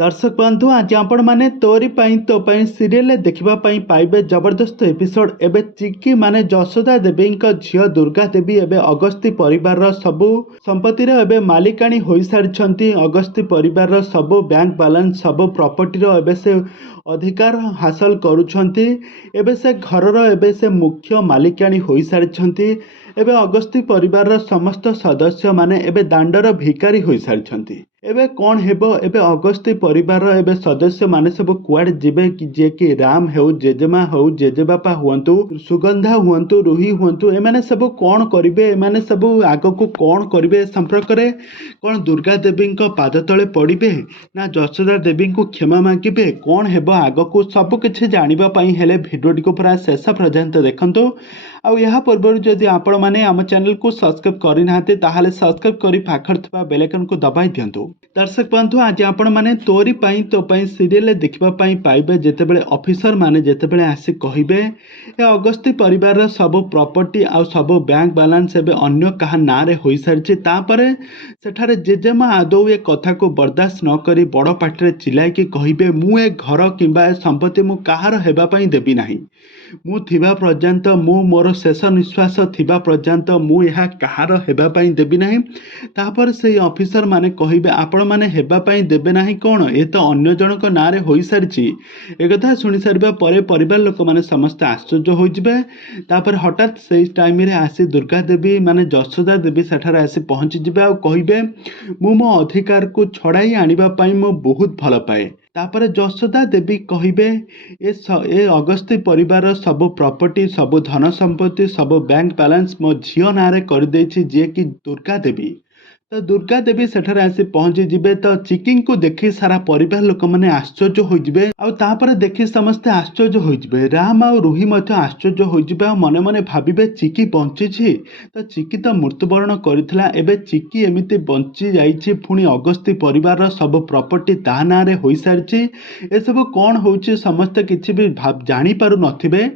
दर्शक बंधु आज आपण माने तोरी पाई तो पाई सीरियल देखिबा पाई पाइबे जबरदस्त एपिसोड। एबे चिक्की माने जशोदा देवी झियो दुर्गा देवी एबे अगस्ती परिवार सबु संपत्ति एबे मालिकाणी होई सारिछंती। अगस्ती परिवार सबु बैंक बैलेंस सबु प्रॉपर्टी एबे से अधिकार हासिल करुछंती। एबे से घरर एबे से मुख्य मालिकाणी होई सारिछंती। एबे अगस्ती परिवार समस्त सदस्य माने एबे दांडर भिकारी होई सारिछंती। एबे कौन हेबो एबे अगस्ती परिवार एबे सदस्य माने सब कुआडे जिबे कि जे कि राम हेउ जेजेमा हेउ जेजेबापा हुअंतु सुगंधा हुअंतु रूही हुअंतु एमाने सब कौन करिवे एमाने सब आगको कौन करिवे संपर्क रे कौन दुर्गा देवी पाद तले पड़िबे ना जशोदा देवी को क्षमा मागिबे कौन हेबो आगको सब किछि जानिबा पई हेले भिडियोटी को पूरा शेष पर्यंत देखंतु। आउ यहाँ पूर्व जदि आपण माने आम चैनल को सब्सक्राइब करि नाहते ताहाले सब्सक्राइब करी पाखर थबा बेल आइकन को दबाई दियंतु। दर्शक बंधु आज आपण माने तोरी पाई तो पाई सीरियल देखिबा पाई पाइबे जेतेबेले ऑफिसर माने जेतेबेले आसी कहिबे ए अगस्ती परिवार सब प्रॉपर्टी आ सब बैंक बैलेंस एबे अन्य कहा ना रे होई सारछि। तापरे सेठारे जेजेमा आदौ ए कथा को बर्दाश्त न करी बड़ पाटरे चिल्लाई कि कहिबे मु ए घर किंबा ए संपत्ति मु कहार हेबा पाई देबी नाही। मु थिबा पर्यंत मु मोर शेष निश्वास थिबा पर्यंत मु यहा कहार हेबा पाई देबी नाही। तापर से ऑफिसर माने कहिबे आपण माने हेबा पाई देबे नाही कोन ए तो अन्य जनक नारे होई सारिछि। ए कथा सुनि सारिबा परे परिवार लोक माने समस्त आश्चर्य होई जिबे। तापर हठात से टाइम रे आसी दुर्गा देवी माने जशोदा देवी सेठारे आसी पहुंची जिबे आ कहिबे मु मो अधिकार को छड़ाई आनिबा पाई मो बहुत भल पाए। तापर जशोदा देवी कहिबे ए अगस्ती परिवार सब प्रॉपर्टी सब धन संपत्ति सब बैंक बैलेंस मो झियो नारे कर देछि जे कि दुर्गा देवी। तो दुर्गा देवी सेठारे आसी पहुंची जिबे तो चिकिंग को देखि सारा परिवार लोक माने आश्चर्य होई जिबे। आ तापर देखि समस्ते आश्चर्य होई जिबे। राम आ रूही मध्य आश्चर्य होई जिबे आ मने मने भाबिबे चिकी बंची छी तो चिकी तो मृत्युवरण करिथिला एबे चिकी एमिति बंची जाईछि पुणी अगस्ती परिवार सब प्रॉपर्टी ता नारे होई सारिछि। ए सब कोन होउछि समस्त किछि भी जानि पारु नथिबे।